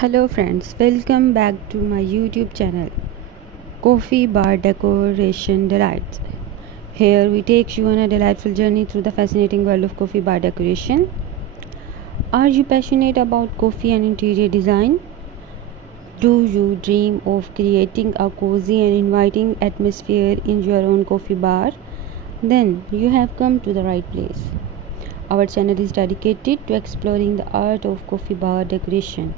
Hello friends, welcome back to my YouTube channel Coffee Bar Decoration Delights. Here we take you on a delightful journey through the fascinating world of coffee bar decoration. Are you passionate about coffee and interior design? Do you dream of creating a cozy and inviting atmosphere in your own coffee bar? Then you have come to the right place. Our channel is dedicated to exploring the art of coffee bar decoration,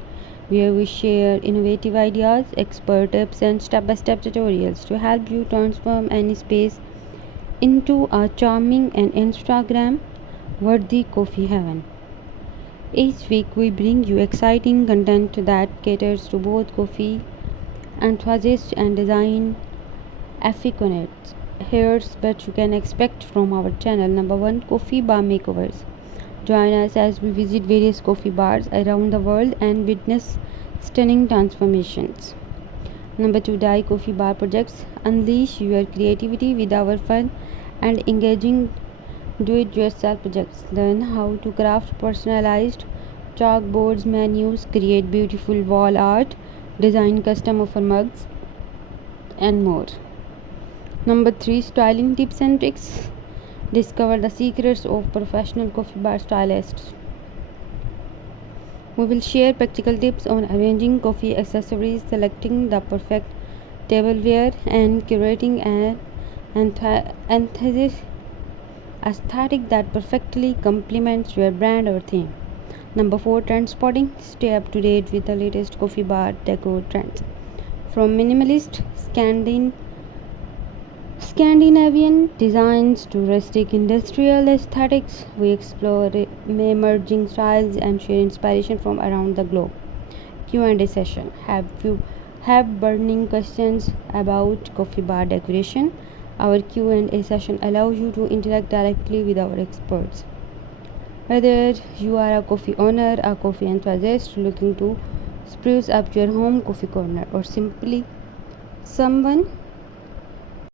where we share innovative ideas, expert tips, and step by step tutorials to help you transform any space into a charming and Instagram worthy coffee heaven. Each week, we bring you exciting content that caters to both coffee enthusiasts and design aficionados. Here's what you can expect from our channel. Number 1, Coffee Bar Makeovers. Join us as we visit various coffee bars around the world and witness stunning transformations. Number 2, Dye Coffee Bar Projects. Unleash your creativity with our fun and engaging do-it-yourself projects. Learn how to craft personalized chalkboards, menus, create beautiful wall art, design custom offer mugs, and more. Number 3, Styling Tips and Tricks. Discover the secrets of professional coffee bar stylists. We will share practical tips on arranging coffee accessories, selecting the perfect tableware, and curating an aesthetic that perfectly complements your brand or theme. Number 4, Trend Spotting. Stay up to date with the latest coffee bar decor trends. From minimalist Scandinavian designs to rustic industrial aesthetics, we explore emerging styles and share inspiration from around the globe. Q&A session. Have you have burning questions about coffee bar decoration? Our Q&A session allows you to interact directly with our experts. Whether you are a coffee owner, a coffee enthusiast looking to spruce up your home coffee corner, or simply someone